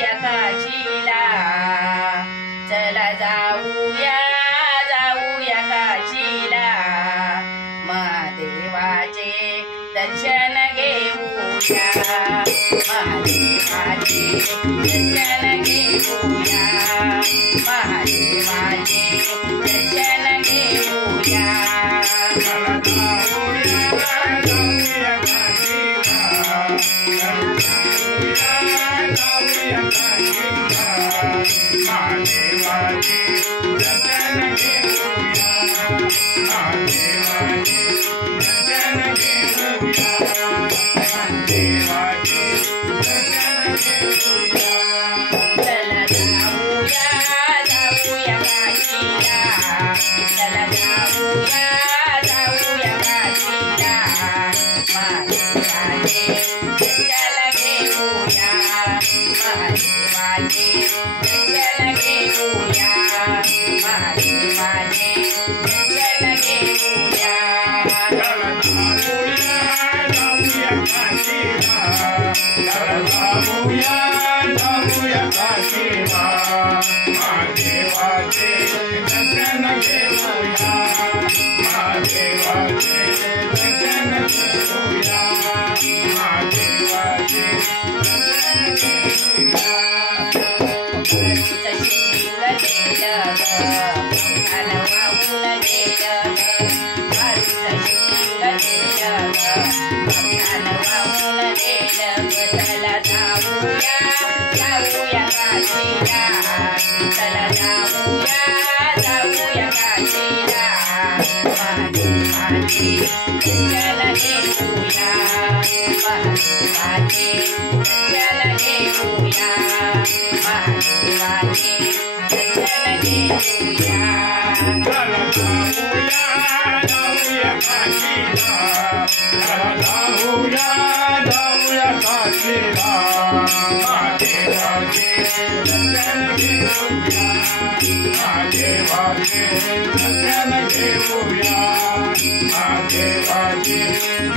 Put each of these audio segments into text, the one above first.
जाऊया काशीला, चला जाऊया जाऊया काशीला, महादेवाचे दर्शन घेऊया, महादेवाचे दर्शन घेऊया, महादेवाचे दर्शन घेऊया. चला जाऊया जाऊया काशीला, जाऊया काशीला, महादेवाचे दर्शन घेऊया, महादेवाचे दर्शन घेऊया, महादेवाचे दर्शन घेऊया. चला जाऊया जाऊया काशीला, चला जाऊया जाऊया काशीला, महादेवाचे दर्शन घेऊया, महादेवाचे दर्शन घेऊया, महादेवाचे दर्शन घेऊया. चला जाऊया जाऊया काशीला, चला जाऊया जाऊया काशीला, महादेवाचे दर्शन घेऊया, महादेवाचे दर्शन घेऊया, महादेवाचे दर्शन घेऊया. चला जाऊया जाऊया काशीला, चला जाऊया जाऊया काशीला, महादेवाचे दर्शन घेऊया, महादेवाचे दर्शन घेऊया, महादेवाचे दर्शन घेऊया. चला जाऊया जाऊया काशीला, चला जाऊया जाऊया काशीला, महादेवाचे दर्शन घेऊया, महादेवाचे दर्शन घेऊया, महादेवाचे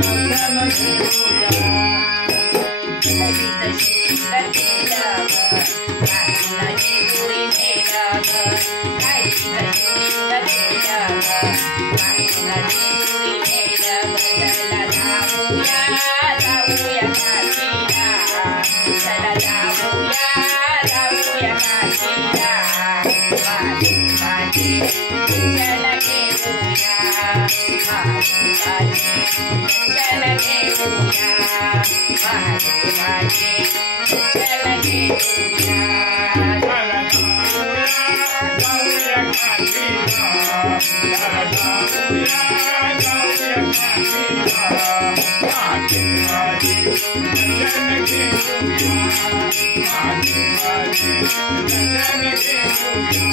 दर्शन घेऊया. हरीचं शिंग केलं ग, काशीला जेजुरी नेलं ग, हरीचं शिंग केलं ग, काशीला जेजुरी नेलं ग. चला जाऊया जाऊया काशीला, चला जाऊया जाऊया काशीला, महादेवाचे दर्शन घेऊया, महादेवाचे दर्शन घेऊया, महादेवाचे दर्शन घेऊया. चला जाऊया जाऊया काशीला, चला जाऊया जाऊया काशीला, महादेवाचे दर्शन घेऊया, महादेवाचे दर्शन घेऊया,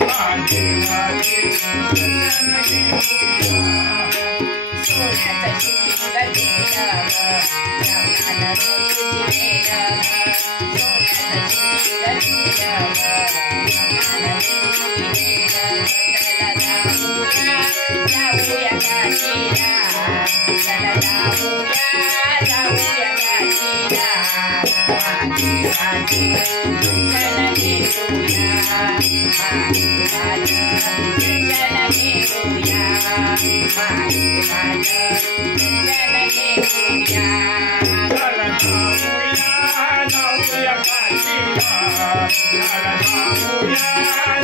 महादेवाचे दर्शन घेऊया. सोन्याचं शिंग केलं ग, रत्नानं रुंदी नेलं ग, सोन्याचं शिंग केलं ग, रत्नानं रुंदी नेलं ग. चला जाऊया जाऊया काशीला, चला जाऊया जाऊया काशीला, महादेवाचे दर्शन घेऊया, महादेवाचे दर्शन घेऊया, महादेवाचे दर्शन घेऊया. चला जाऊया जाऊया काशीला, चला जाऊया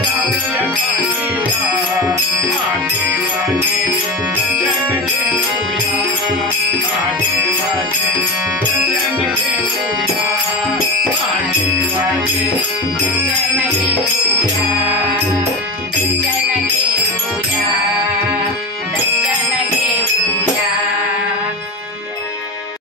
जाऊया काशीला, महादेवाचे दर्शन घेऊया, महादेवाचे दर्शन घेऊया, महादेवाचे